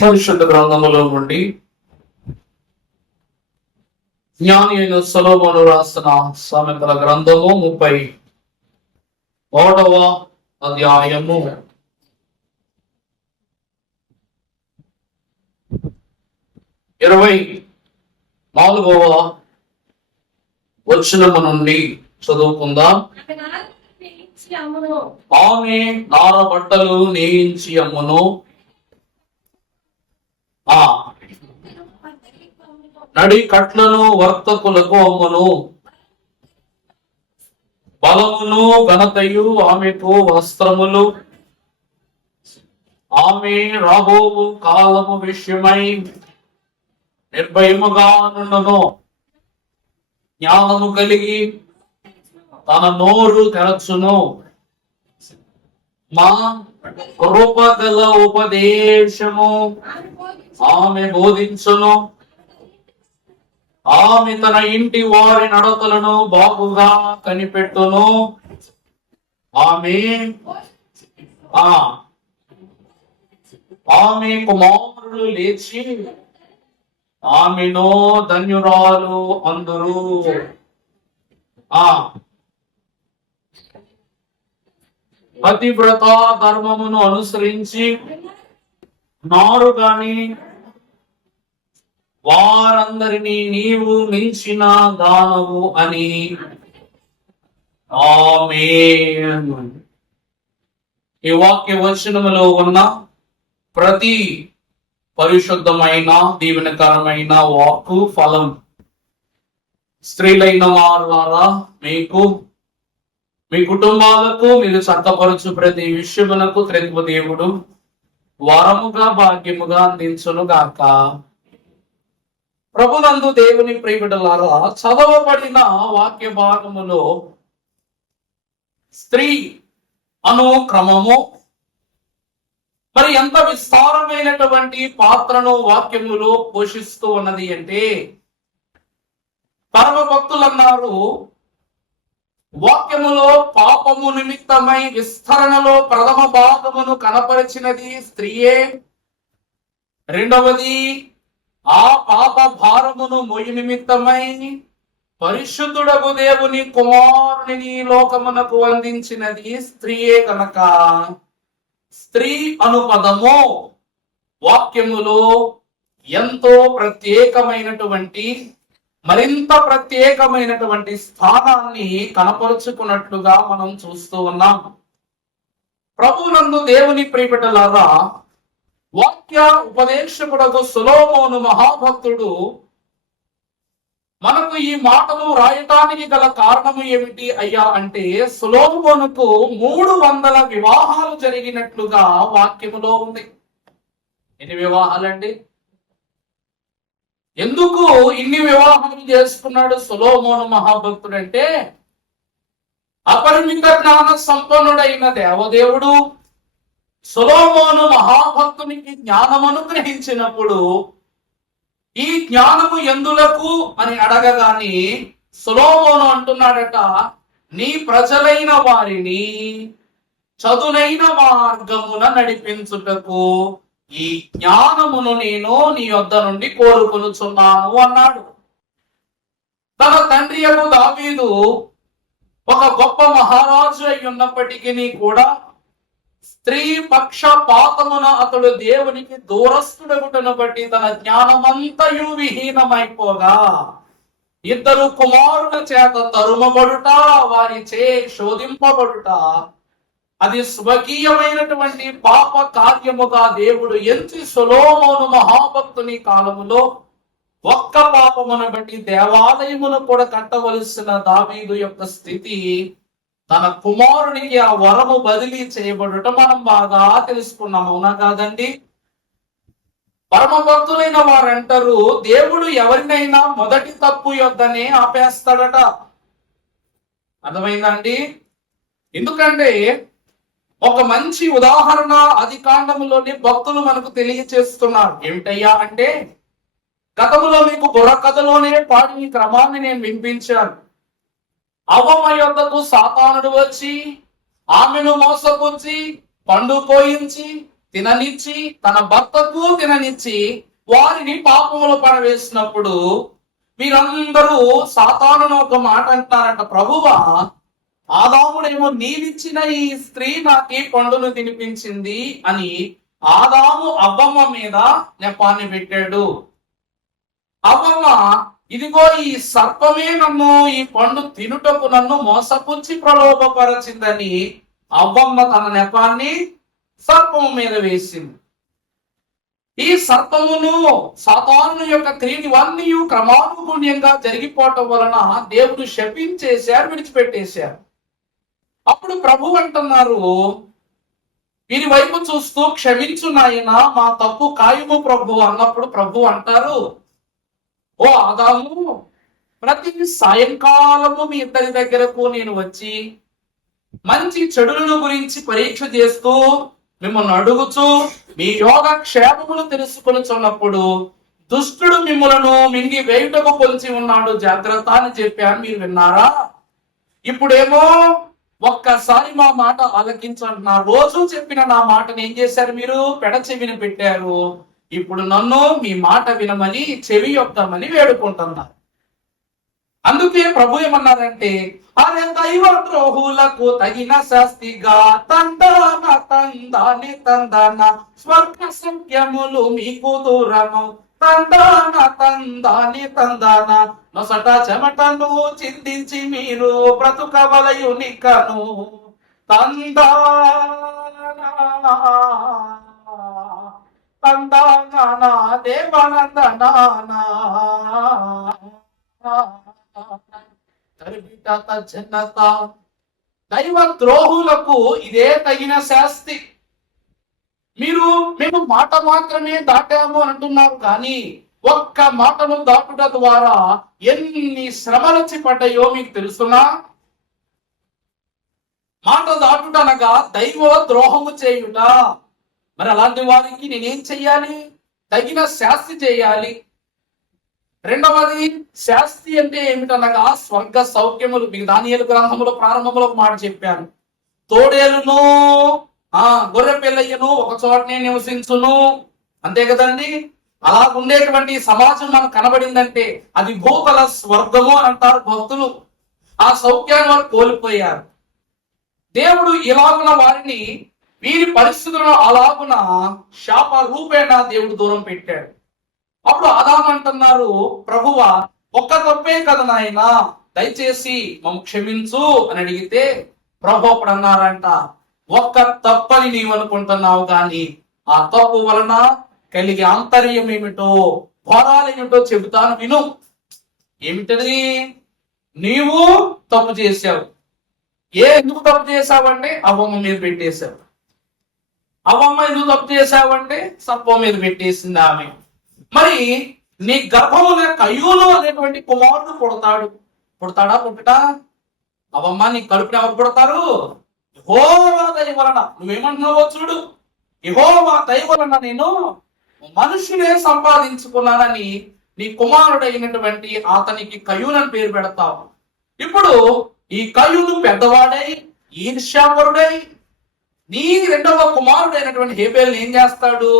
పరిశుద్ధ గ్రంథములో నుండి జ్ఞాని అయిన సొలొమోను రాసిన సామెతల గ్రంథము 31వ అధ్యాయము 24వ వచనము నుండి చదువుకుందాం. ఆమె నార బట్టలు నేయించి అమ్మును, నడి కట్లను వర్తకులకు అమ్మును. బలమును ఘనతయు ఆమెకు వస్త్రములు. ఆమె రాబోవు కాలము విషయమై నిర్భయముగా నుండును. జ్ఞానము కలిగి తన నోరు తెరచును. మా కృపగల ఉపదేశము ఆమె బోధించును. ఆమె తన ఇంటి వారి నడతలను బాగుగా కనిపెట్టును. ఆమె కుమారులు లేచి ఆమెను ధన్యురాలు అందురు. పతివ్రత ధర్మమును అనుసరించి నారు గాని వారందరినీ నీవు మించిన దానవు అని. ఆమేన్. ఈ వాక్య వచనములో ఉన్న ప్రతి పరిశుద్ధమైన దీవెనకరమైన వాక్కు ఫలం స్త్రీలైన వారి ద్వారా మీకు, మీ కుటుంబాలకు మీరు చక్కపరచు ప్రతి విషయమునకు త్రిత్వ దేవుడు వరముగా భాగ్యముగా అందించును గాక. ప్రభునందు దేవుని ప్రియబిడ్డలారా, చదవబడిన వాక్య భాగములో స్త్రీ అను క్రమము మరి ఎంత విస్తారమైనటువంటి పాత్రను వాక్యములో పోషిస్తూ ఉన్నది అంటే, పరమ భక్తులు అన్నారు, వాక్యములో పాపము నిమిత్తమై విస్తరణలో ప్రథమ భాగమును కనపరిచినది స్త్రీయే. రెండవది ఆ పాప భారమును మొయ్యి నిమిత్తమై పరిశుద్ధుడగు దేవుని కుమారుని లోకమునకు అందించినది స్త్రీయే కనుక స్త్రీ అను పదము వాక్యములో ఎంతో ప్రత్యేకమైనటువంటి, మరింత ప్రత్యేకమైనటువంటి స్థానాన్ని కనపరుచుకున్నట్లుగా మనం చూస్తూ ఉన్నాం. ప్రభునందు దేవుని ప్రియబిడ్డలారా, వాక్య ఉపదేశకుడకు సొలొమోను మహాభక్తుడు మనకు ఈ మాటలు రాయటానికి గల కారణము ఏమిటి అయ్యా అంటే, సొలొమోనుకు 300 వివాహాలు జరిగినట్లుగా వాక్యములో ఉంది. ఎన్ని వివాహాలండి? ఎందుకు ఇన్ని వివాహాలు చేసుకున్నాడు సొలొమోను మహాభక్తుడు అంటే, అపరిమిత జ్ఞాన సంపన్నుడైన దేవదేవుడు సొలొమోను మహాభక్తునికి జ్ఞానం అనుగ్రహించినప్పుడు, ఈ జ్ఞానము ఎందులకు అని అడగగానే సొలొమోను అంటున్నాడట, నీ ప్రజలైన వారిని చదునైన మార్గమున నడిపించుటకు ఈ జ్ఞానమును నేను నీ వద్ద నుండి కోరుకొనుచున్నాను అన్నాడు. తన తండ్రి యగు దావీదు ఒక గొప్ప మహారాజు అయి ఉన్నప్పటికీ కూడా స్త్రీ పక్షపాతమున అతడు దేవునికి దూరస్తుడగుటను బట్టి తన జ్ఞానమంతయు విహీనమైపోగా, 2 కుమారుల చేత తరుమబడుట, వారిచే శోధింపబడుట, అది స్వకీయమైనటువంటి పాప కార్యముగా దేవుడు ఎంచి సొలొమోను మహాభక్తుని కాలములో ఒక్క పాపమును బట్టి దేవాలయమును కూడా కట్టవలసిన దావీదు యొక్క స్థితి, తన కుమారునికి ఆ వరము బదిలీ చేయబడుట మనం బాగా తెలుసుకున్నాం. అవునా కాదండి? పరమ భక్తులైన వారంటారు, దేవుడు ఎవరినైనా మొదటి తప్పు యొద్దనే ఆపేస్తాడట. అర్థమైందండి? ఎందుకంటే ఒక మంచి ఉదాహరణ ఆదికాండములోని భక్తులు మనకు తెలియచేస్తున్నారు. ఏమిటయ్యా అంటే, గతములో మీకు బుర్రకథలోనే పాడి ఈ క్రమాన్ని నేను వినిపించాను. అవ్వమ్మ యొద్దకు సాతానుడు వచ్చి ఆమెను మోసపుచ్చి పండు కోయించి తిననిచ్చి, తన భర్తకు తిననిచ్చి వారిని పాపములో పడవేసినప్పుడు వీరందరూ సాతానును ఒక మాట అంటున్నారంట, ప్రభువా, ఆదాముడేమో నీవిచ్చిన ఈ స్త్రీ నాకు ఈ పండును తినిపించింది అని ఆదాము అవ్వమ్మ మీద నెపాన్ని పెట్టాడు. అవ్వమ్మ, ఇదిగో ఈ సర్పమే నన్ను ఈ పండు తినుటకు నన్ను మోసపుచ్చి ప్రలోభపరచిందని అవ్వమ్మ తన నెపాన్ని సర్పము మీద వేసింది. ఈ సర్పమును సాతాను యొక్క క్రియలు ఇవన్నీ క్రమానుగుణ్యంగా జరిగిపోవటం వలన దేవుడు శపించేశారు, విడిచిపెట్టేశారు. అప్పుడు ప్రభు అంటున్నారు, వీరి వైపు చూస్తూ, క్షమించు నాయనా, మా తప్పు కాయము ప్రభు అన్నప్పుడు ప్రభు అంటారు, ఓ ఆదాము, ప్రతి సాయంకాలము మీ ఇద్దరి దగ్గరకు నేను వచ్చి మంచి చెడులను గురించి పరీక్ష చేస్తూ మిమ్మల్ని అడుగుచూ మీ యోగ క్షేమములు తెలుసుకొనుచున్నప్పుడు దుష్టుడు మిమ్మలను మింగి వేయుటకు పొంచి ఉన్నాడు, జాగ్రత్త అని చెప్పాను, మీరు విన్నారా? ఇప్పుడేమో ఒక్కసారి మా మాట ఆలకించండి. నా రోజు చెప్పిన నా మాటను ఏం చేశారు మీరు? పెడ చెవిని పెట్టారు. ఇప్పుడు నన్ను మీ మాట వినమని, చెవి యొక్కమని వేడుకుంటున్నారు. అందుకే ప్రభు ఏమన్నారంటే, అరే దైవ ద్రోహులకు తగిన శాస్తిగా తందాన తందాని తందాన స్వర్గ సంఖ్యములు మీకు దూరము, తందాన తందాని తందాన నొసట చెమటను చిందించి మీరు బ్రతుకవలయు నిక్కను, తందాన తందాన దేవనందనానా దైవ ద్రోహులకు ఇదే తగిన శాస్తి. మేము మాట మాత్రమే దాటాము అంటున్నారు, కానీ ఒక్క మాటను దాటుట ద్వారా ఎన్ని శ్రమలు వచ్చి పడ్డాయో మీకు తెలుసునా? మాట దాటుట అనగా దైవ ద్రోహము చేయుట. మరి అలాంటి వారికి నేనేం చెయ్యాలి? తగిన శాస్తి చేయాలి. రెండవది, శాస్తి అంటే ఏమిటనగా స్వర్గ సౌఖ్యములు. మీకు దానియేలు గ్రంథములో ప్రారంభంలో ఒక మాట చెప్పాను, తోడేలును గొర్రె పిల్లయ్యను ఒక చోటనే నివసించును, అంతే కదండి. అలా ఉండేటువంటి సమాజం మనకు కనబడిందంటే అది భూతల స్వర్గము అంటారు భక్తులు. ఆ సౌఖ్యాన్ని వారు కోల్పోయారు. దేవుడు ఇలాగున వారిని, వీరి పరిస్థితులను అలాగున శాప రూపేణ దేవుడు దూరం పెట్టాడు. అప్పుడు ఆదాము అంటున్నారు, ప్రభువా, ఒక్క తప్పే కదా నాయనా, దయచేసి మమ్మ క్షమించు అని అడిగితే ప్రభు అప్పుడు అన్నారంట, ఒక్క తప్పని నీవు అనుకుంటున్నావు, కానీ ఆ తప్పు వలన కలిగే ఆంతర్యం ఏమిటో, భారాలు ఏమిటో చెబుతాను విను. ఏమిటది? నీవు తప్పు చేశావు. ఎందుకు తప్పు చేశావంటే అవ్వమ్మ మీద పెట్టేశావు. అవ్వమ్మ ఎందుకు తప్పు చేశావంటే సర్పం మీద పెట్టేసింది ఆమె. మరి నీ గర్భమున కయ్యూను అనేటువంటి కుమారుడు పుడతాడా? పుట్టడా? అవమ్మ, నీ కడుపుని ఎవరు పుడతారు? యెహోవా దయ వలన. నువ్వేమంటున్నావో చూడు, యెహోవా దయ వలన నేను మనుషులే సంపాదించుకున్నానని నీ కుమారుడైనటువంటి అతనికి కయ్యూను అని పేరు పెడతావు. ఇప్పుడు ఈ కయ్యూను పెద్దవాడై ఈర్ష్యాపరుడై నీ రెండవ కుమారుడైనటువంటి హేబేల్ని ఏం చేస్తాడు?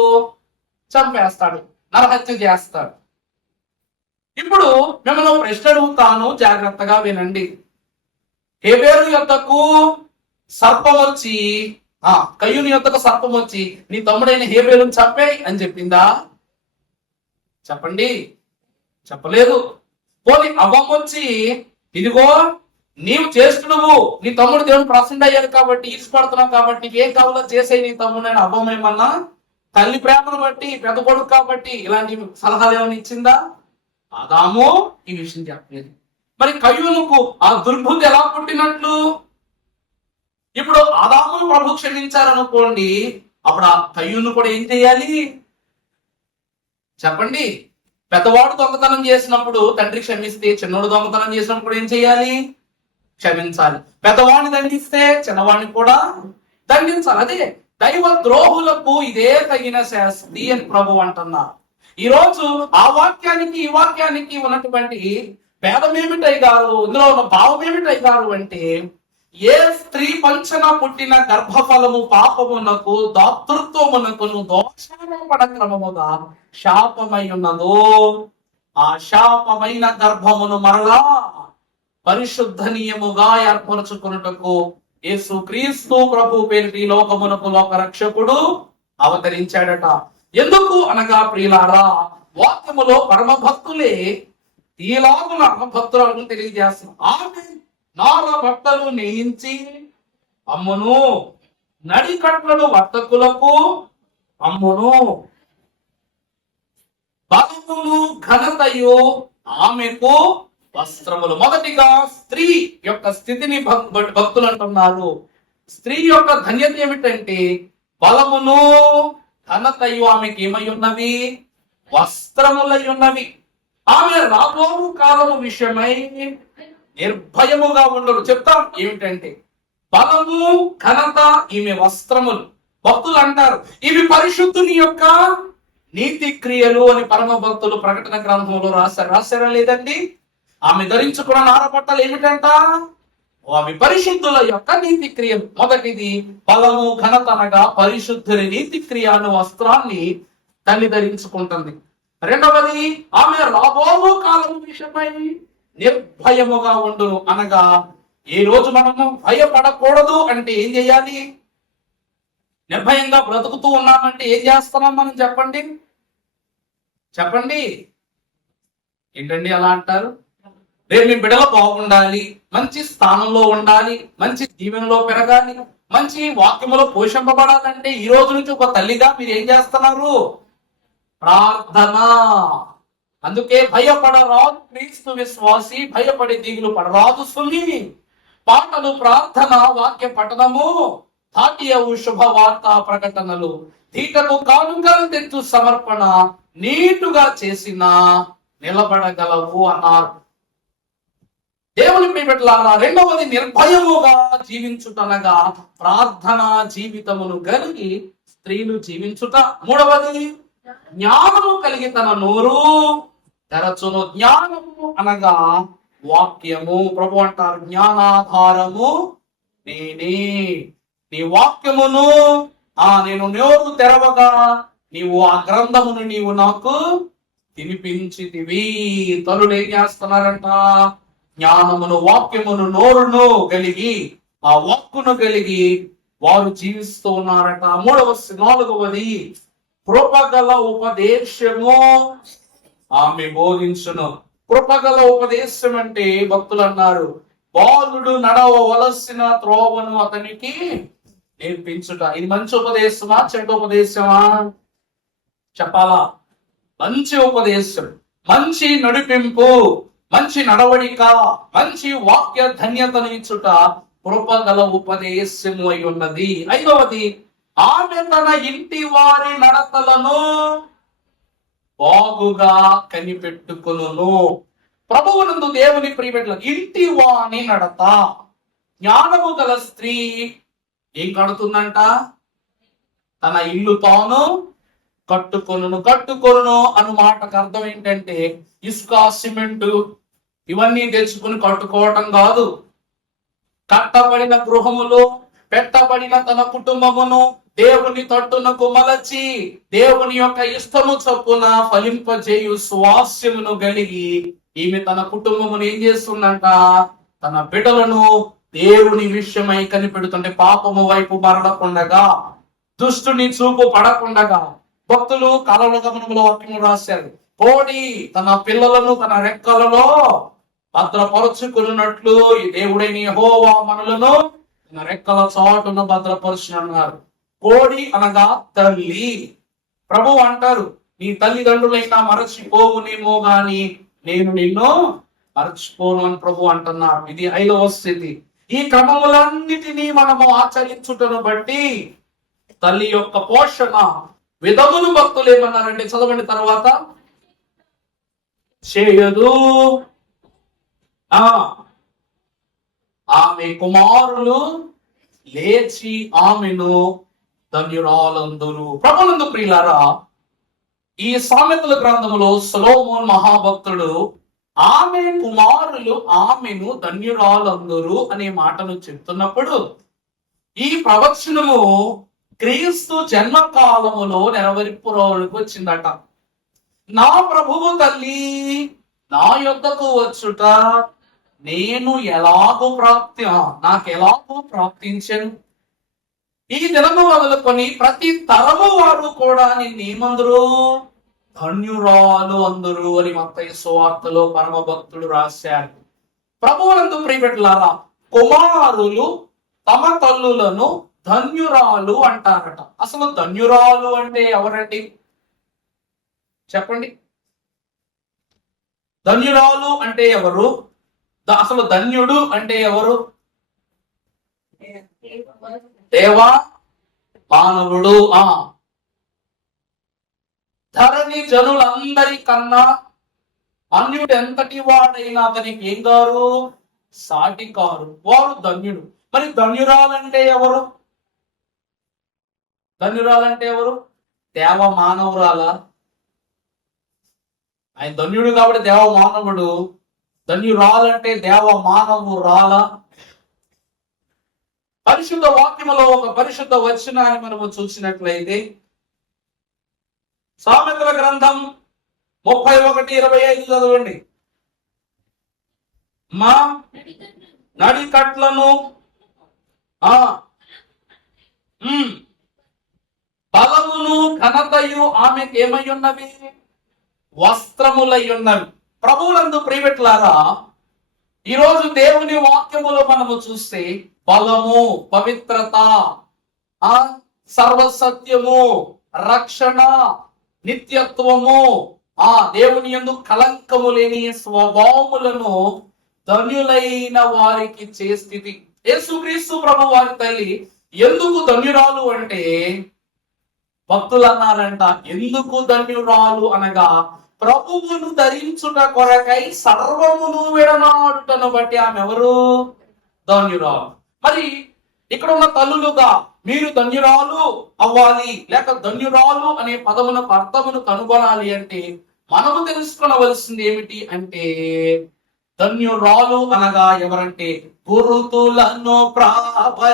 చంపేస్తాడు, నరహత్య చేస్తాడు. ఇప్పుడు మిమ్మల్ని ప్రశ్న అడుగుతాను, జాగ్రత్తగా వినండి. హేబేలు యొద్దకు సర్పం వచ్చి, కయ్యూని యొద్దకు సర్పం వచ్చి నీ తమ్ముడైన హేబేలును చంపేయి అని చెప్పిందా? చెప్పండి, చెప్పలేదు. పోనీ అవ్వమ్మ వచ్చి, ఇదిగో నీవు చేస్తున్నావు, నీ తమ్ముడు దేవుడు ప్రసన్న అయ్యాడు కాబట్టి, ఈర్ష్పడుతున్నావు కాబట్టి నీకు ఏం కావాలో చేసేయి నీ తమ్ముడైన అవ్వమ్మ ఏమన్నా తల్లి ప్రేమను బట్టి, పెద్ద కొడుకు కాబట్టి ఇలాంటి సలహాలు ఏమైనా ఇచ్చిందా? ఆదాము ఈ విషయం చెప్పలేదు. మరి కయ్యూనుకు ఆ దుర్బుద్ధి ఎలా పుట్టినట్లు? ఇప్పుడు ఆదాము ప్రభు క్షమించారనుకోండి, అప్పుడు ఆ కయ్యూను కూడా ఏం చేయాలి చెప్పండి? పెద్దవాడు దొంగతనం చేసినప్పుడు తండ్రి క్షమిస్తే, చిన్నోడు దొంగతనం చేసినప్పుడు ఏం చేయాలి? క్షమించాలి. పెద్దవాడిని దండిస్తే చిన్నవాడిని కూడా దండించాలి. అదే దైవ ద్రోహులకు ఇదే తగిన శాస్తి అని ప్రభు అంటున్నారు. ఈరోజు ఆ వాక్యానికి ఈ వాక్యానికి ఉన్నటువంటి భేదం ఏమిటై గారు, ఇందులో ఉన్న భావం ఏమిటై గారు అంటే, ఏ స్త్రీ పంచన పుట్టిన గర్భఫలము పాపమునకు దాతృత్వమునకును దోషారోపణ క్రమముగా శాపమై ఉన్నదో, ఆ శాపమైన గర్భమును మరలా పరిశుద్ధనీయముగా ఏర్పరచుకున్నటకు యేసు క్రీస్తు ప్రభు పేరిట ఈ లోకమునకు లోక రక్షకుడు అవతరించాడట. ఎందుకు అనగా ప్రియులారా, వాక్యములో పరమ భక్తులే ఈలాగున భక్తులను తెలియజేస్తున్నారు. ఆమె నార బట్టలు నేయించి అమ్మును, నడికట్లను వర్తకులకు అమ్మును, బలమును ఘనతయు ఆమెకు వస్త్రములు. మొదటిగా స్త్రీ యొక్క స్థితిని భక్తులు అంటున్నారు. స్త్రీ యొక్క ధన్యత ఏమిటంటే బలమును ఘనతయు ఆమెకి ఏమై ఉన్నవి? వస్త్రములై ఉన్నవి. ఆమె రాబో కాలము విషయమై నిర్భయముగా ఉండరు. చెప్తాం ఏమిటంటే బలము ఘనత ఈమె వస్త్రములు. భక్తులు అంటారు ఇవి పరిశుద్ధుని యొక్క నీతి క్రియలు అని పరమ భక్తులు ప్రకటన గ్రంథంలో రాశారా లేదండి? ఆమె ధరించుకున్న నారబట్టలు ఏమిటంట? అవి పరిశుద్ధుల యొక్క నీతి క్రియలు. మొదటిది బలము ఘనత అనగా పరిశుద్ధుల నీతి క్రియ అనే వస్త్రాన్ని తల్లి ధరించుకుంటుంది. రెండవది ఆమె రాబో కాలము విషయమై నిర్భయముగా ఉండును అనగా ఈ రోజు మనము భయపడకూడదు అంటే ఏం చేయాలి? నిర్భయంగా బ్రతుకుతూ ఉన్నామంటే ఏం చేస్తున్నాం మనం? చెప్పండి చెప్పండి. ఏంటండి అలా అంటారు? రేపు మీ బిడ్డలు బాగుండాలి, మంచి స్థానంలో ఉండాలి, మంచి జీవనంలో పెరగాలి, మంచి వాక్యములో పోషింపబడాలంటే ఈ రోజు నుంచి ఒక తల్లిగా మీరు ఏం చేస్తున్నారు? ప్రార్థన. అందుకే భయపడరాదు క్రీస్తు విశ్వాసి, భయపడి దిగులు పడరాదు సుమి. పాటలు, ప్రార్థన, వాక్య పఠనము, తాటియవు శుభవార్త ప్రకటనలు, తీటకు కానుకలు తెచ్చు సమర్పణ నీటుగా చేసిన నిలబడగలవు అన్నారు. దేవుని బిడ్డలారా, రెండవది నిర్భయముగా జీవించుటనగా ప్రార్థన జీవితమును కలిగి స్త్రీలు జీవించుట. మూడవది జ్ఞానము కలిగి తన నోరు తెరచును. జ్ఞానము అనగా వాక్యము. ప్రభు అంటారు జ్ఞానాధారము నేనే. నీ వాక్యమును నేను నోరు తెరవగా నీవు ఆ గ్రంథమును నీవు నాకు తినిపించితివి. తల్లులు ఏం చేస్తున్నారంట? జ్ఞానమును, వాక్యమును, నోరును కలిగి ఆ వాక్కును కలిగి వారు జీవిస్తూ ఉన్నారట. నాలుగవది కృపగల ఉపదేశము ఆమె బోధించును. కృపగల ఉపదేశం అంటే భక్తులు అన్నారు బాలుడు నడవవలసిన త్రోవను అతనికి నేర్పించుట. ఇది మంచి ఉపదేశమా చెడ్డ ఉపదేశమా? చెప్పాలా? మంచి ఉపదేశం, మంచి నడిపింపు, మంచి నడవడిక, మంచి వాక్య ధన్యతను ఇచ్చుట కృపగల ఉపదేశము అయి ఉన్నది. ఐదవది ఆమె తన ఇంటి వారి నడతలను బాగుగా కనిపెట్టుకును. ప్రభువునందు దేవుని ప్రియబిడ్డల ఇంటి వాని నడత. జ్ఞానము గల స్త్రీ ఏం కడుతుందంట? తన ఇల్లు తాను కట్టుకొను అను మాటకు అర్థం ఏంటంటే ఇసుక, సిమెంటు ఇవన్నీ తెచ్చుకుని కట్టుకోవటం కాదు. కట్టబడిన గృహములో పెట్టబడిన తన కుటుంబమును దేవుని తట్టునకు మలచి దేవుని యొక్క ఇష్టము చొప్పున ఫలింపజేయు స్వాస్యమును కలిగి ఈమె తన కుటుంబమును ఏం చేస్తుందంట? తన బిడ్డలను దేవుని విషయమై కనిపెడుతుంటే పాపము వైపు మరలకుండగా, దుష్టుని చూపు పడకుండగా. భక్తులు కలల గమనంలో వాక్యము రాశారు కోడి తన పిల్లలను తన రెక్కలలో భద్రపరుచుకున్నట్లు ఈ దేవుడైన యెహోవా మనలను తన రెక్కల చాటును భద్రపరుచున్నారు. కోడి అనగా తల్లి. ప్రభు అంటారు నీ తల్లిదండ్రులైనా మరచిపోవునేమో గాని నేను నిన్ను మరచిపోను అని ప్రభు అంటున్నారు. ఇది 5వ స్థితి. ఈ క్రమములన్నిటినీ మనము ఆచరించుటను బట్టి తల్లి యొక్క పోషణ విధములు భక్తులు ఏమన్నారంటే చదవండి తర్వాత చేయదు. ఆమె కుమారులు లేచి ఆమెను ధన్యురాలందురు. ప్రభునందు ప్రియులారా, ఈ సామెతల గ్రంథములో సొలొమోను మహాభక్తుడు ఆమె కుమారులు ఆమెను ధన్యురాలందరూ అనే మాటను చెప్తున్నప్పుడు ఈ ప్రవచనము క్రీస్తు జన్మకాలములో నెరవేర్పులోకి వచ్చిందట. నా ప్రభువు తల్లి నా యొద్దకు వచ్చుట నేను నాకెలాగో ప్రాప్తించను. ఈ దినము మొదలుకొని ప్రతి తరము వారు కూడా నిన్నేమందరూ ధన్యురాలు అందరూ అని మత్తయి సువార్తలో పరమ భక్తుడు రాశారు. ప్రభువునందు ప్రియబిడ్డలారా, కుమారులు తమ తల్లులను ధన్యురాలు అంటారట. అసలు ధన్యురాలు అంటే ఎవరండి చెప్పండి? ధన్యురాలు అంటే ఎవరు? అసలు ధన్యుడు అంటే ఎవరు? దేవా మానవుడు. ధరణి జనులందరికన్నా అన్యుడు ఎంతటి వాడైనా అతనికి ఏం గారు? సాటి కారు. వారు ధన్యుడు. మరి ధన్యురాలంటే ఎవరు? ధన్యురాలంటే ఎవరు? దేవ మానవురాలా? ఆయన ధన్యుడు కాబట్టి దేవ మానవుడు. ధన్యురాలంటే దేవ మానవురాలా? పరిశుద్ధ వాక్యములో ఒక పరిశుద్ధ వచనాన్ని మనము చూసినట్లయితే సామెతల గ్రంథం 31:25 చదవండి. మా నడికట్లను బలమును ఘనతయు ఆమెకు ఏమై ఉన్నవి? వస్త్రములై ఉన్నవి. ప్రభువులందు ప్రియబిడ్డలారా, ఈరోజు దేవుని వాక్యములో మనము చూస్తే బలము, పవిత్రత, సర్వసత్యము, రక్షణ, నిత్యత్వము, దేవుని యందు కళంకము లేని స్వభావములను ధన్యులైన వారికి చే స్థితి. యేసుక్రీస్తు ప్రభు వారి తల్లి ఎందుకు ధన్యురాలు అంటే భక్తులు అన్నారంట, ఎందుకు ధన్యురాలు అనగా ప్రభువును ధరించుట కొరకై సర్వమును విడనాడుటను బట్టి ఆమె ఎవరు? ధన్యురాలు. మరి ఇక్కడ ఉన్న తల్లులుగా మీరు ధన్యురాలు అవ్వాలి, లేక ధన్యురాలు అనే పదమునకు అర్థమును కనుగొనాలి అంటే మనము తెలుసుకొనవలసింది ఏమిటి అంటే, ధన్యురాలు అనగా ఎవరంటే గురుతులను ప్రవచనములను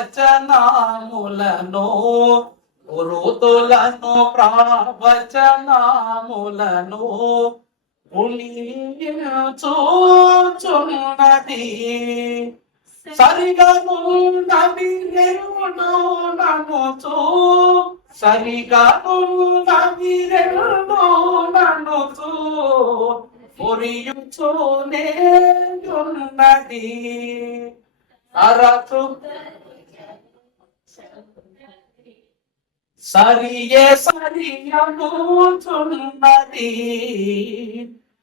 చూచున్నది. సరిగా నన్ను సరిగా నన్ను పొరియుచునేయున్నది. అరచు సరియనుచున్నది.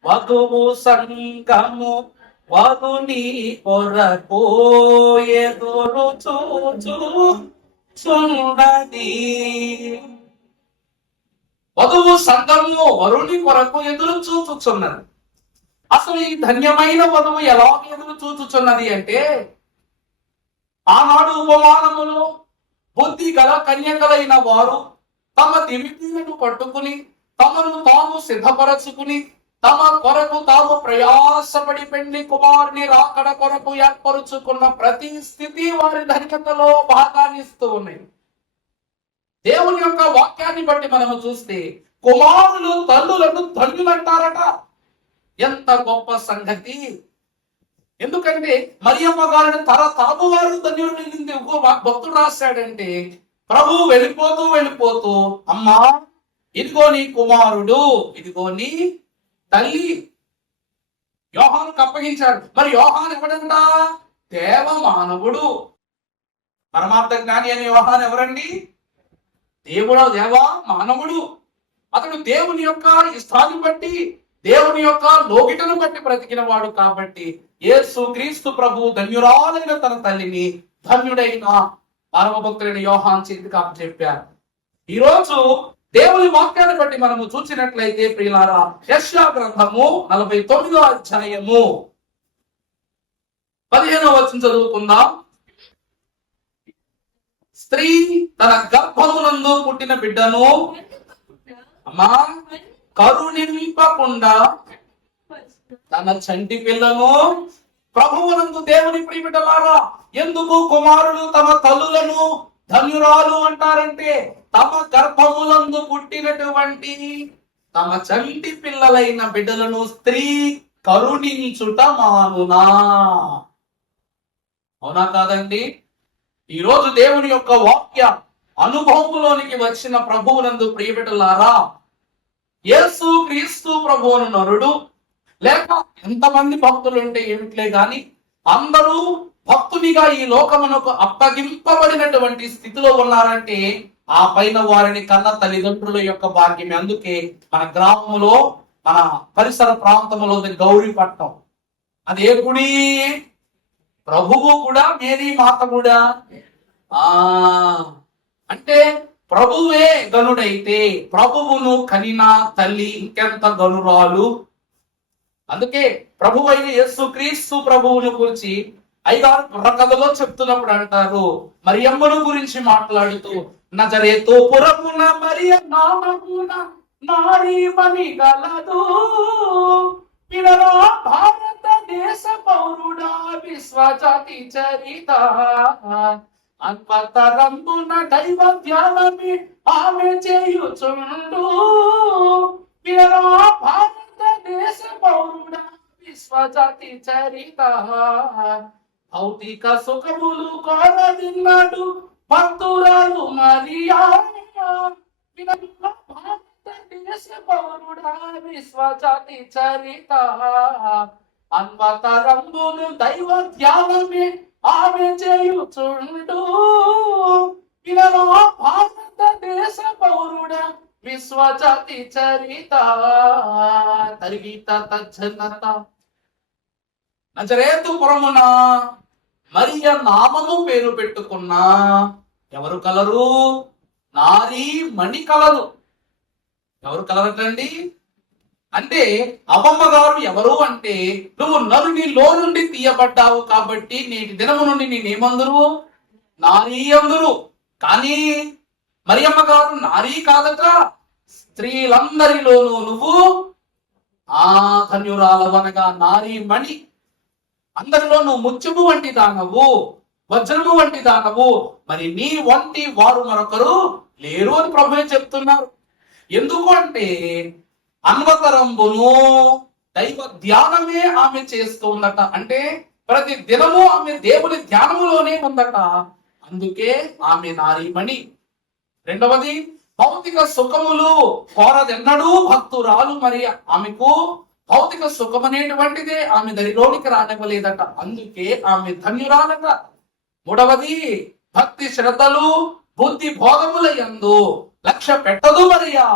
వధువు సంగము వధుని కొరకు ఎదురు చూచుచున్నది. వధువు సంఘము వరుని కొరకు ఎదురు చూచుచున్నది. అసలు ఈ ధన్యమైన వధువు ఎలా ఎదురు చూచుచున్నది అంటే, ఆనాడు ఉపమానములు బుద్ధి గల కన్యకలైన వారు తమ దివిటీలను పట్టుకుని తమను తాము సిద్ధపరచుకుని తమ కొరకు తాము ప్రయాసపడి పెండ్లి కుమారుని రాకడ కొరకు ఏర్పరుచుకున్న ప్రతి స్థితి వారి ధన్యతలో భాగాన్ని ఇస్తూ ఉన్నాయి. దేవుని యొక్క వాక్యాన్ని బట్టి మనము చూస్తే కుమారులు తల్లులను ధన్యులంటారట. ఎంత గొప్ప సంగతి! ఎందుకంటే మరియమ్మ గారిని తాము వారు ధన్యులు భక్తుడు రాశాడంటే, ప్రభు వెళ్ళిపోతూ అమ్మా ఇదిగో నీ కుమారుడు, ఇదిగో నీ తల్లి. యోహానుకు అప్పగించాడు. మరి యోహాను ఎవడంట? దేవ మానవుడు, పరమార్థ జ్ఞాని అనే యోహాను ఎవరండి? దేవుడు, దేవ మానవుడు. అతడు దేవుని యొక్క ఇష్టాన్ని బట్టి, దేవుని యొక్క లోకిటను బట్టి బ్రతికిన వాడు కాబట్టి యేసు క్రీస్తు ప్రభు ధన్యురాలైన తన తల్లిని ధన్యుడైన పరమభక్తుడైన యోహాను చేతికి అప్పచెప్పారు. ఈరోజు దేవుని వాక్యాన్ని బట్టి మనము చూసినట్లయితే ప్రియులారా, యెషయా గ్రంథము 49వ అధ్యాయము 15వ వచనం చదువుకుందాం. స్త్రీ తన గర్భమునందు పుట్టిన బిడ్డను అమ్మా కరుణింపకుండా తన చంటి పిల్లను ప్రభువునందు దేవుని ప్రియబిడ్డలారా, ఎందుకు కుమారులు తమ తల్లులను ధన్యురాలు అంటారంటే తమ గర్భములందు పుట్టినటువంటి తమ చంటి పిల్లలైన బిడ్డలను స్త్రీ కరుణించుట మానునా. అవునా కాదండి? ఈరోజు దేవుని యొక్క వాక్య అనుభవంలోనికి వచ్చిన ప్రభువునందు ప్రియబిడ్డలారా, యేసు క్రీస్తు ప్రభువును నరుడు లేక ఎంతమంది భక్తులు ఉంటే ఏమిట్లే గాని అందరూ భక్తునిగా ఈ లోకమునకు అప్పగింపబడినటువంటి స్థితిలో ఉన్నారంటే ఆ పైన వారిని కన్న తల్లిదండ్రుల యొక్క భాగ్యమే. అందుకే మన గ్రామంలో, మన పరిసర ప్రాంతంలో గౌరీపట్నం, అదే గుడి, ప్రభువు కూడా, మేరీ మాత కూడా. అంటే ప్రభువే గనుడైతే ప్రభువును కనిన తల్లి ఇంకెంత గనురాలు. అందుకే ప్రభు అయిన యేసు క్రీస్తు ప్రభువును గురించి ఐదారు బుర్రకథలో చెప్తున్నప్పుడు అంటారు, మరియమ్మను గురించి మాట్లాడుతూ, నజరేతు పురమున మరియ నామమున నారీమణి గలదు, వినరా భారతదేశ పౌరుడా విశ్వజాతి చరిత, అన్వతరంబున దైవ ధ్యానమి ఆమె చేయుచుండు, వినరా భారతదేశ పౌరుడా విశ్వజాతి చరిత, భౌతిక సుఖములు కోరదిన్నాడు భక్తురాలు మరియా, వినరా భారతదేశ పౌరుడా విశ్వజాతి చరిత, అన్వతరంబును దైవ ధ్యానమే ఆమె చేయుచుండు, వినరా భారతదేశ పౌరుడా విశ్వజాతి చరిత, తరిగిత తజ్జనత. నజరేతు పురమున మరియ నామము పేరు పెట్టుకున్న ఎవరు కలరు? నారీ మణి కలరు. ఎవరు కలరటండి? అంటే అమ్మమ్మ గారు ఎవరు అంటే, నువ్వు నరునిలో నుండి తీయబడ్డావు కాబట్టి నేటి దినము నుండి నేనేమందరు? నారీ అందరు. కానీ మరియమ్మ గారు నారీ కాదట, స్త్రీలందరిలోనూ నువ్వు ధన్యురాలవనగా నారీ మణి. అందరిలో నువ్వు ముత్యము వంటి దానవు, వజ్రము వంటి దానవు, మరి నీ వంటి వారు మరొకరు లేరు అని ప్రభువే చెప్తున్నారు. ఎందుకు అంటే అన్వతరంబును దైవ ధ్యానమే ఆమె చేస్తూ ఉందట. అంటే ప్రతి దినము ఆమె దేవుని ధ్యానములోనే ఉందట. అందుకే ఆమె నారీమణి. రెండవది, భౌతిక సుఖములు కోరదెన్నడూ భక్తురాలు మరి ఆమెకు భౌతిక సుఖం అనేటువంటిదే ఆమె దరిలోనికి రానివ్వలేదట. అందుకే ఆమె ధన్యురాలట. మూడవది, భక్తి శ్రద్ధలు బుద్ధి భోగముల యందు లక్ష్య పెట్టదు మరియా,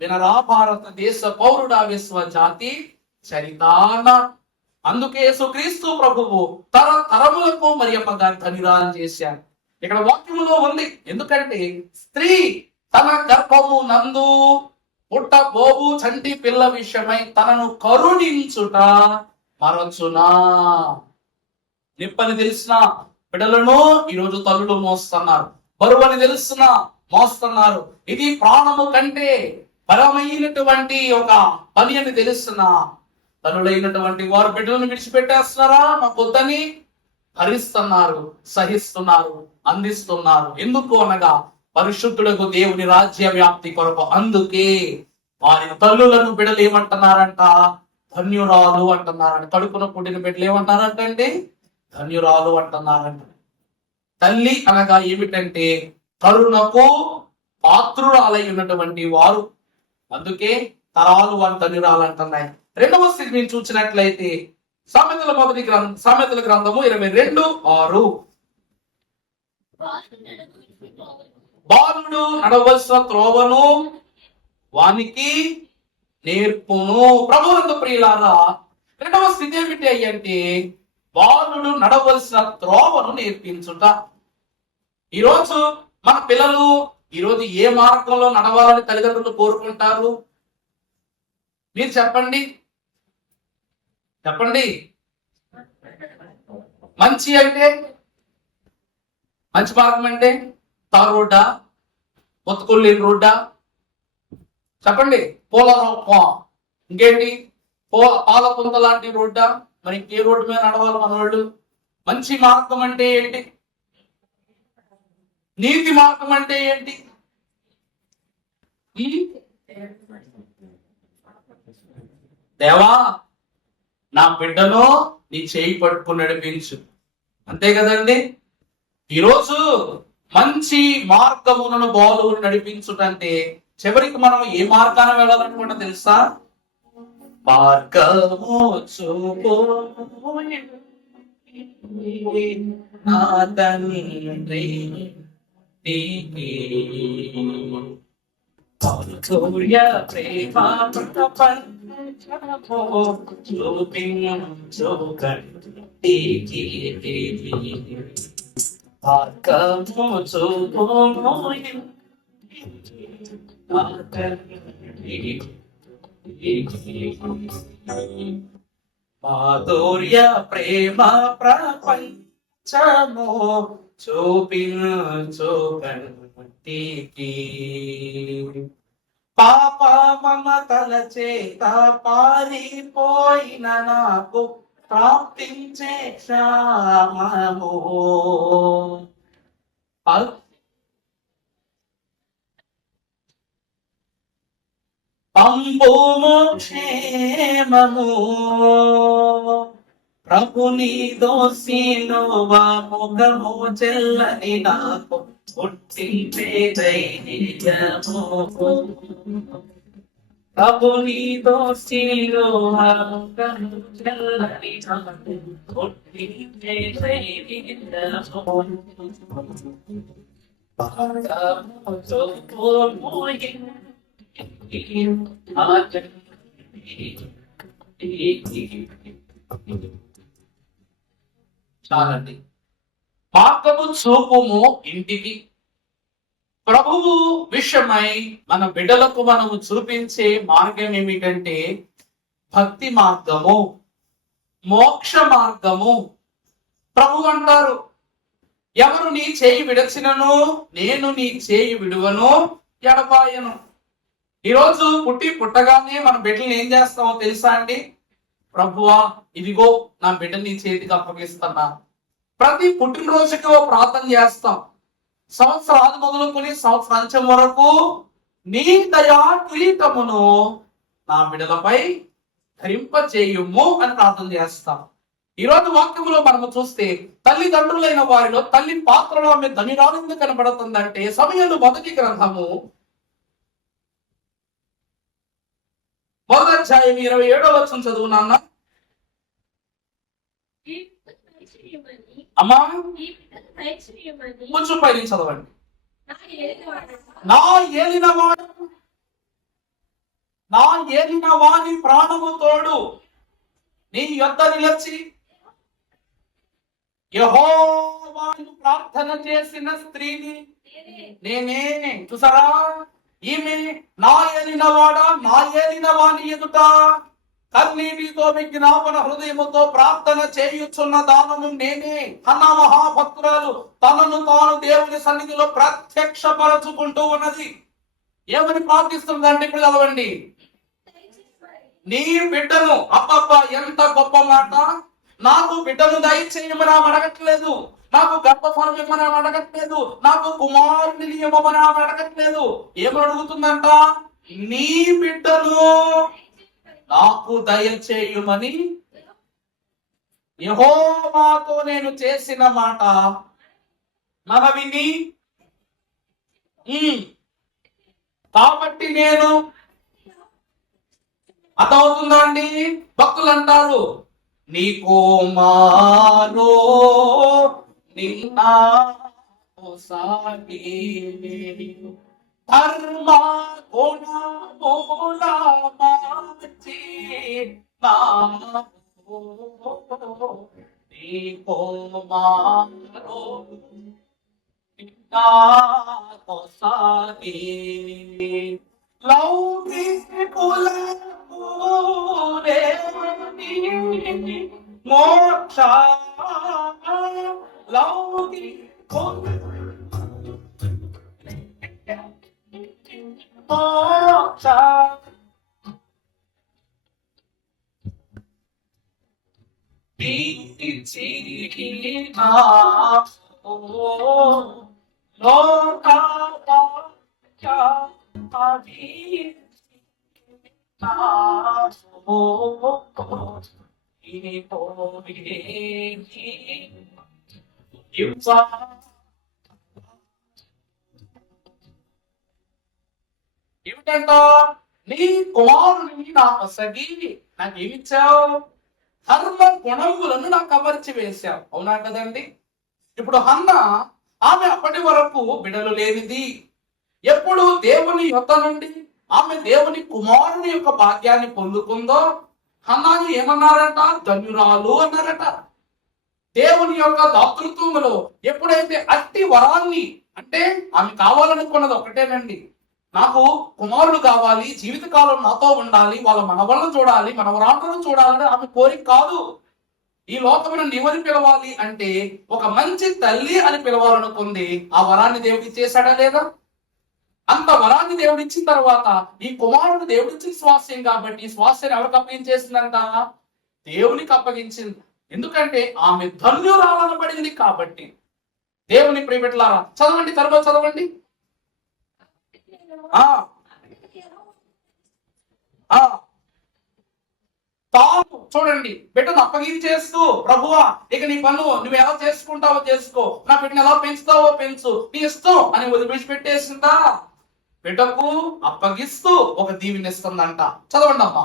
వినరా భారతదేశ పౌరుడా విశ్వజాతి చరితాన. అందుకే యేసుక్రీస్తు ప్రభువు తరములకు మరియమ్మ గారి ధన్యురాలు చేశారు. ఇక్కడ వాక్యములో ఉంది. ఎందుకంటే స్త్రీ తన గర్భము నందు పుట్టబోవు చంటి పిల్ల విషయమై తనను కరుణించుట మరచునా. నిప్పని తెలిసిన బిడ్డలను ఈరోజు తల్లులు మోస్తున్నారు, బరువని తెలుస్తున్న మోస్తున్నారు. ఇది ప్రాణము కంటే పరమైనటువంటి ఒక పని అని తెలుస్తున్న తల్లులైనటువంటి వారు బిడ్డలను విడిచిపెట్టేస్తున్నారా? మాకొద్దని భరిస్తున్నారు, సహిస్తున్నారు, అందిస్తున్నారు. ఎందుకు అనగా పరిశుద్ధులకు దేవుని రాజ్య వ్యాప్తి కొరకు. అందుకే వారి తల్లులను బిడ్డలు ఏమంటున్నారంట? ధన్యురాలు అంటున్నారంట. కడుపున పుట్టిన బిడ్డలు ఏమంటారంటండి? ధన్యురాలు అంటున్నారంట. తల్లి అనగా ఏమిటంటే కరుణకు పాత్రురాలై ఉన్నటువంటి వారు. అందుకే తరాలు వారు ధన్యురాలు అంటున్నాయి. రెండవ స్థితి మేము చూసినట్లయితే సామెతల గ్రంథము 22:6, బాలుడు నడవలసిన త్రోవను వానికి నేర్పును. ప్రభువునందు ప్రియులారా, రెండవ స్థితి ఏమిటి అంటే బాలుడు నడవలసిన త్రోవను నేర్పించుట. ఈరోజు మన పిల్లలు ఈరోజు ఏ మార్గంలో నడవాలని తల్లిదండ్రులు కోరుకుంటారు? మీరు చెప్పండి. మంచి అంటే, మంచి మార్గం అంటే తార్ రోడ్డా, మొత్తుకొల్లేని రోడ్డా? చెప్పండి. పోలవరం, ఇంకేంటి? పాలపుంత లాంటి రోడ్డా? మరి ఇంకే రోడ్డు మీద నడవాలి మనవాళ్ళు? మంచి మార్గం అంటే ఏంటి? నీతి మార్గం అంటే ఏంటి? దేవా, నా బిడ్డను నీ చేయి పట్టుకుని నడిపించు. అంతే కదండి. ఈరోజు మంచి మార్గములను బాలు నడిపించుటంటే చివరికి మనం ఏ మార్గాన వెళ్ళాలనుకుంటా తెలుసా? మార్గము చూపు నా తండ్రి సూర్య ప్రేమ మాధుర్య ప్రేమ ప్రపంచము చూపించు కంటికి పాప మమతల చేత పారిపోయిన నాకు ప్రాప్తించే క్షామము. పంపుము క్షేమము ప్రభుని దోసినోవా ముఖము చెల్లని నాకు పుట్టించే ధైర్యము. ప్రభుని దోసినోవా ముఖము చెల్లని నాకు పుట్టించే ధైర్యము. చాలండి. మార్గము చూపుము ఇంటికి. ప్రభువు విషయమై మన బిడ్డలకు మనము చూపించే మార్గం ఏమిటంటే భక్తి మార్గము, మోక్ష మార్గము. ప్రభు అంటారు, ఎవరు నీ చేయి విడచినను నేను నీ చేయి విడువను ఎడబాయను. ఈరోజు పుట్టగానే మన బిడ్డలు ఏం చేస్తామో తెలుసా అండి? ప్రభువా, ఇదిగో నా బిడ్డని నీ చేతికి అప్పగిస్తున్నా. ప్రతి పుట్టినరోజుకి ఓ ప్రార్థన చేస్తాం. సంవత్సరాలు మొదలుకొని సంవత్సరాంతం వరకు నీ దయా కిరీటమును నా బిడ్డలపై ధరింపజేయుము అని ప్రార్థన చేస్తాం. ఈరోజు వాక్యంలో మనము చూస్తే తల్లిదండ్రులైన వారిలో తల్లి పాత్రలో ఆమె ధనిరాలు ఎందుకు కనబడుతుందంటే సమయంలో మొదటి గ్రంథము 1వ అధ్యాయం 27వ వచనం చదువు నాన్న. అమ్మా కొంచెం పైన చదవండి. నా ఏలిన వాని ప్రాణము తోడు నీ యొద్ద నిలచి యెహోవాను ప్రార్థన చేసిన స్త్రీని నేనే. చూసారా, ఈమె నా ఏలిన వాని ఎదుట కన్నీటితో విజ్ఞాపన హృదయముతో ప్రార్థన చేయుచున్న దానము నేనే. అన్న మహాభక్తురాలు తనను తాను దేవుని సన్నిధిలో ప్రత్యక్షపరచుకుంటూ ఉన్నది. ఏమని ప్రార్థిస్తుందంటే ఇప్పుడు చదవండి. నీ బిడ్డను, అబ్బబ్బా ఎంత గొప్ప మాట, నాకు బిడ్డను దయచేయమని ఆమె అడగట్లేదు, నాకు గర్భఫలం ఇవ్వమని ఆమె అడగట్లేదు, నాకు కుమారుని ఇవ్వమని ఆమె అడగట్లేదు. ఏమని అడుగుతుందంట? నీ బిడ్డను నాకు దయచేయమని యెహోవాతో నేను చేసిన మాట మనవిని, కాబట్టి నేను అర్థమవుతుందా అండి? భక్తులు అంటారు, నీ కుమారో నిన్న ధర్మ గుణముల మార్చి నీ కుమారో సాగి లౌకికుల మోక్ష మోక్ష చీకినా ఓ లోకావాక్య అభినా ఓ ఈ పోయేది యువా ఏమిటంట? నీ కుమారుని నాకు సగి నాకు ఏమిచ్చావు? ధర్మ గుణములను నాకు అమర్చి వేశావు. అవునా కదండి? ఇప్పుడు హన్న ఆమె అప్పటి వరకు బిడలు లేనిది. ఎప్పుడు దేవుని యొద్ద నుండి ఆమె దేవుని కుమారుని యొక్క భాగ్యాన్ని పొందుకుందో హన్నాని ఏమన్నారట? ధన్యురాలు అన్నారట. దేవుని యొక్క దాతృత్వములో ఎప్పుడైతే అట్టి వరాన్ని, అంటే ఆమె కావాలనుకున్నది ఒకటేనండి, నాకు కుమారుడు కావాలి, జీవితకాలం నాతో ఉండాలి, వాళ్ళ మనవళ్ళను చూడాలి, మనవరాలను చూడాలని ఆమె కోరిక కాదు. ఈ లోకమును ఎవరు పిలవాలి అంటే ఒక మంచి తల్లి అని పిలవాలనుకుంది. ఆ వరాన్ని దేవుడు ఇచ్చేశాడా లేదా? అంత వరాన్ని దేవుడు ఇచ్చిన తర్వాత ఈ కుమారుడు దేవుడిచ్చిన స్వాస్యం కాబట్టి ఈ స్వాస్యాన్ని ఎవరికి అప్పగించేసిందంట? దేవునికి అప్పగించింది. ఎందుకంటే ఆమె ధన్యురాలనబడింది కాబట్టి. దేవుని ప్రియబిడ్డలారా, చదవండి, తర్వాత చదవండి. తాను చూడండి, బిడ్డను అప్పగించేస్తూ, ప్రభువా ఇక నీ పన్ను నువ్వు ఎలా చేసుకుంటావో చేసుకో, నా బిడ్డను ఎలా పెంచుతావో పెంచు, నీ ఇష్టం అని వదిలిపెట్టేసిందా? బిడ్డకు అప్పగిస్తూ ఒక దీవెనిస్తుందంట. చదవండి అమ్మా.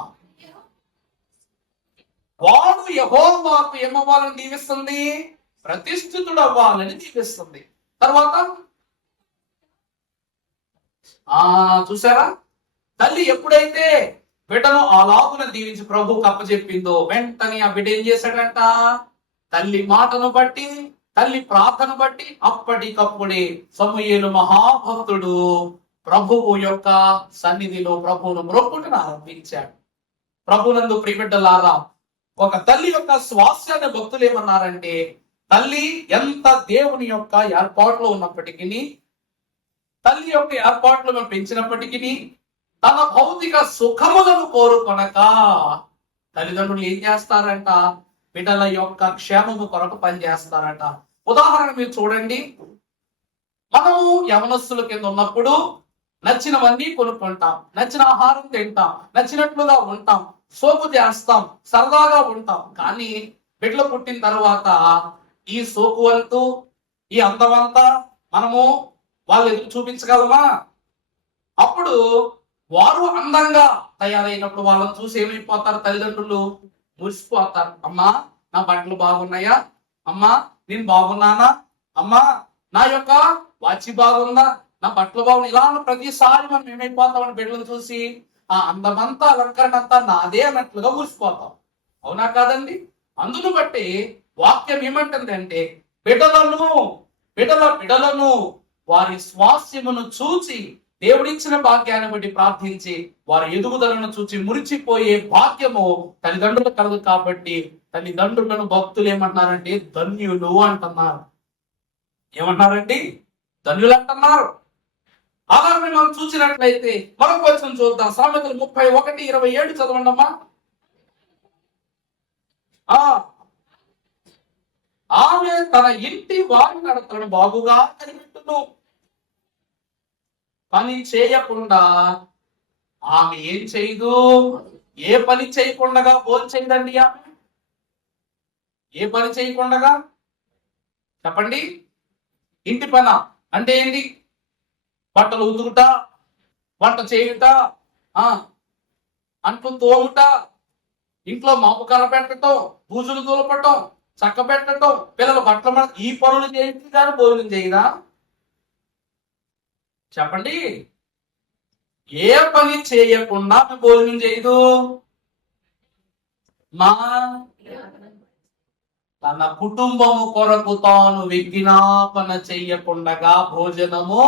వాడు యెహోవాకు ఏమవ్వాలని దీవిస్తుంది? ప్రతిష్ఠితుడు అవ్వాలని దీవిస్తుంది. తర్వాత చూసారా, తల్లి ఎప్పుడైతే బిడ్డను అలాగున దీవించి ప్రభువుకు అప్పచెప్పిందో వెంటనే ఆ బిడ్డ ఏం చేశాడంట? తల్లి మాటను బట్టి, తల్లి ప్రార్థన బట్టి అప్పటికప్పుడే సమూయేలు మహాభక్తుడు ప్రభువు యొక్క సన్నిధిలో ప్రభువును మొక్కుటను ఆరంభించాడు. ప్రభునందు ప్రియబిడ్డలారా, ఒక తల్లి యొక్క స్వాస్యాన్ని భక్తులు ఏమన్నారంటే, తల్లి ఎంత దేవుని యొక్క ఏర్పాటులో ఉన్నప్పటికీ, తల్లి యొక్క ఏర్పాట్లను పెంచినప్పటికీ తన భౌతిక సుఖములను కోరుకొనక తల్లిదండ్రులు ఏం చేస్తారంట? బిడ్డల యొక్క క్షేమము కొరకు పనిచేస్తారట. ఉదాహరణ మీరు చూడండి, మనము యవనస్తుల కింద ఉన్నప్పుడు నచ్చినవన్నీ కొనుక్కుంటాం, నచ్చిన ఆహారం తింటాం, నచ్చినట్లుగా ఉంటాం, సోపు చేస్తాం, సరదాగా ఉంటాం. కానీ బిడ్డలు పుట్టిన తర్వాత ఈ సోపు అంటూ, ఈ అందమంతా మనము వాళ్ళు ఎదురు చూపించగలమా? అప్పుడు వారు అందంగా తయారైనప్పుడు వాళ్ళని చూసి ఏమైపోతారు? తల్లిదండ్రులు మురిసిపోతారు. అమ్మా నా బట్టలు బాగున్నాయా? అమ్మా నేను బాగున్నానా? అమ్మా నా యొక్క వాచి బాగుందా? నా బట్టలు బాగున్నాయి? ఇలా ప్రతిసారి మనం ఏమైపోతామని బిడ్డలను చూసి ఆ అందమంతా అలంకరణ అంతా నాదే అన్నట్లుగా మురిసిపోతాం. అవునా కాదండి? అందును బట్టి వాక్యం ఏమంటుంది అంటే, బిడ్డలను వారి స్వాస్యమును చూచి దేవుడిచ్చిన భాగ్యాన్ని బట్టి ప్రార్థించి వారి ఎదుగుదలను చూచి మురిచిపోయే భాగ్యము తల్లిదండ్రులు కలదు. కాబట్టి తల్లిదండ్రులను భక్తులు ఏమంటున్నారంటే ధన్యులు అంటున్నారు. ఏమంటున్నారండి? ధన్యులు అంటున్నారు. అలాగే మనం చూసినట్లయితే మరొక వచనం చూద్దాం. సామెతలు 31:27 చదవండి అమ్మా. ఆమె తన ఇంటి వారి నడతలను బాగుగా కనిపెట్టును. పని చేయకుండా ఆమె ఏం చేయదు? ఏ పని చేయకుండా భోంచేయదండి ఆమె. ఏ పని చేయకుండా చెప్పండి. ఇంటి పని అంటే ఏంటి? బట్టలు ఉతుకుట, వంట చేయుట, అంట్లు తోముట, ఇంట్లో మాపుకర పెట్టడం, బూజులు తోలపటం, చక్క పెట్టడం, పిల్లలు బట్టలు ఈ పనులు చేయించి కానీ భోజనం చేయదా? చెప్పండి. ఏ పని చేయకుండా భోజనం చేయదు. తన కుటుంబము కొరకు తాను విజ్ఞాపన చెయ్యకుండా భోజనము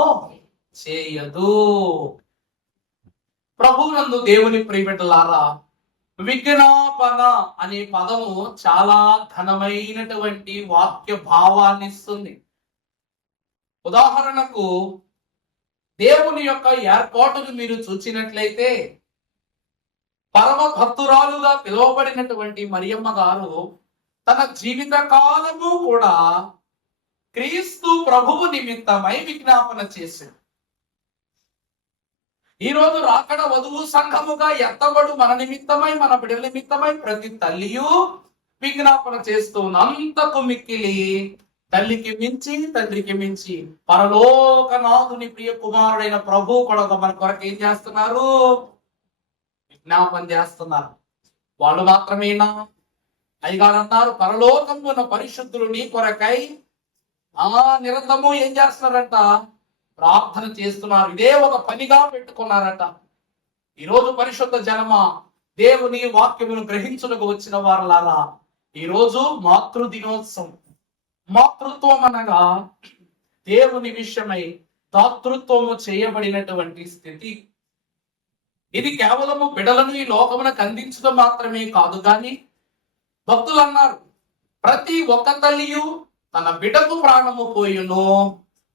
చేయదు. ప్రభువునందు దేవుని ప్రియబిడ్డలారా, విజ్ఞాపన అనే పదము చాలా ఘనమైనటువంటి వాక్య భావాన్ని ఇస్తుంది. ఉదాహరణకు దేవుని యొక్క ఏర్పాటును మీరు చూచినట్లయితే, పరమ భక్తురాలుగా పిలువబడినటువంటి మరియమ్మ గారు తన జీవిత కాలము కూడా క్రీస్తు ప్రభువు నిమిత్తమై విజ్ఞాపన చేశాడు. ఈ రోజు రాకడ వధువు సంఘముగా ఎత్తబడు మన నిమిత్తమై, మన బిడ్డల నిమిత్తమై ప్రతి తల్లియు విజ్ఞాపన చేస్తూ అంతకు మిక్కిలి తల్లికి మించి తండ్రికి మించి పరలోకనాథుని ప్రియ కుమారుడైన ప్రభు కూడా మన కొరకు ఏం చేస్తున్నారు? విజ్ఞాపన చేస్తున్నారు. వాళ్ళు మాత్రమేనా? అయ్యగారు అన్నారు, పరలోకమున పరిశుద్ధులు నీ కొరకై నిరంతరము ఏం చేస్తున్నారంట? ప్రార్థన చేస్తున్నారు. ఇదే ఒక పనిగా పెట్టుకున్నారట. ఈరోజు పరిశుద్ధ జనమ, దేవుని వాక్యమును గ్రహించుటకు వచ్చిన వారలారా, ఈరోజు మాతృ దినోత్సవం. మాతృత్వం అనగా దేవుని విషయమై దాతృత్వము చేయబడినటువంటి స్థితి. ఇది కేవలము బిడలను ఈ లోకమునకు అందించడం మాత్రమే కాదు. కానీ భక్తులు అన్నారు, ప్రతి ఒక్క తల్లియు తన బిడకు ప్రాణము పోయును,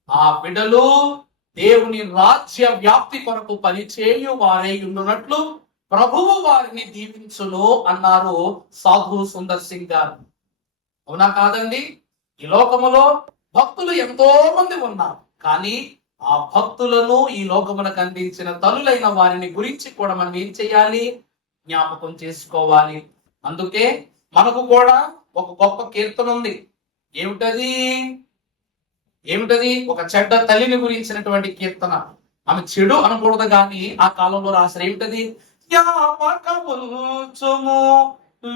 ఆ బిడలు దేవుని రాజ్య వ్యాప్తి కొరకు పనిచేయు వారై ఉండునట్లు ప్రభువు వారిని దీవించును అన్నారు సాధు సుందర్ సింగ్ గారు. అవునా కాదండి? ఈ లోకములో భక్తులు ఎంతో మంది ఉన్నారు. కానీ ఆ భక్తులను ఈ లోకమునకు అందించిన తల్లులైన వారిని గురించి కూడా మనం ఏం చేయాలి? జ్ఞాపకం చేసుకోవాలి. అందుకే మనకు కూడా ఒక గొప్ప కీర్తన ఉంది. ఏమిటది? ఒక చెడ్డ తల్లిని గురించినటువంటి కీర్తన. ఆమె చెడు అనకూడదు కానీ ఆ కాలంలో రాశారు. ఏమిటది? జ్ఞాపకముంచుము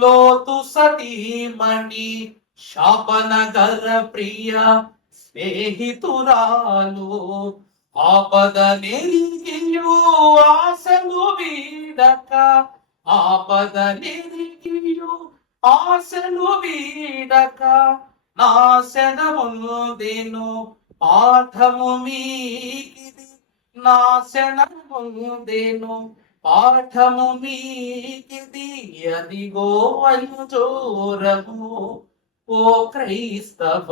లోతు సతీమణి శాపనగర ప్రియ స్నేహితురాలు, ఆపద నెరిగియు ఆశలు వీడక, ఆపద నెరిగియు ఆశలు వీడక, నాశనముందేను పాఠము మీకిది, నాశనముందేను పాఠము మీకిది, అదిగో అంజూరము ఓ క్రైస్తవ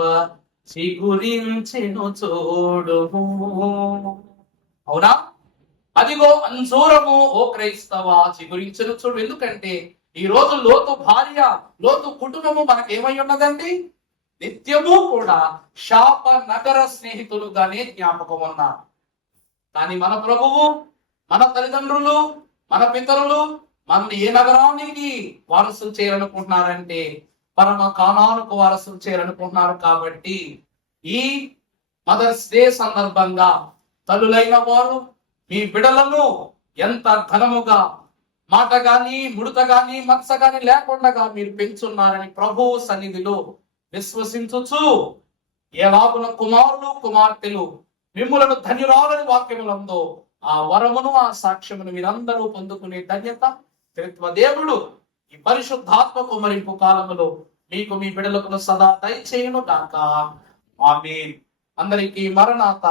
చిగురించెను చూడుము. అవునా? అదిగో అంజూరము ఓ క్రైస్తవ చిగురించెను చూడు. ఎందుకంటే ఈ రోజు లోతు భార్య, లోతు కుటుంబము మనకేమై ఉన్నదండి? నిత్యము కూడా శాప నగర స్నేహితులుగానే జ్ఞాపకం ఉన్నారు. కానీ మన ప్రభువు, మన తల్లిదండ్రులు, మన పితరులు మనల్ని ఏ నగరానికి వారసులు చేయాలనుకుంటున్నారంటే పరమ కానానుకు వారసులు చేయాలనుకుంటున్నారు. కాబట్టి ఈ మదర్స్ డే సందర్భంగా తల్లులైన వారు మీ బిడలను ఎంత ఘనముగా, మాట గాని ముడత గాని మత్స గాని లేకుండా మీరు పెంచున్నారని ప్రభు సన్నిధిలో విశ్వసించుచు ఎలాగున కుమారులు కుమార్తెలు మిమ్ములను ధన్యురాలని వాక్యములందో ఆ వరమును, ఆ సాక్ష్యమును మీరందరూ పొందుకునే ధన్యత త్రిత్వ దేవుడు ఈ పరిశుద్ధాత్మ కుమరింపు కాలములో మీకు మీ బిడలకు సదా దయచేయును గాక. ఆమేన్. అందరికీ మరణాత.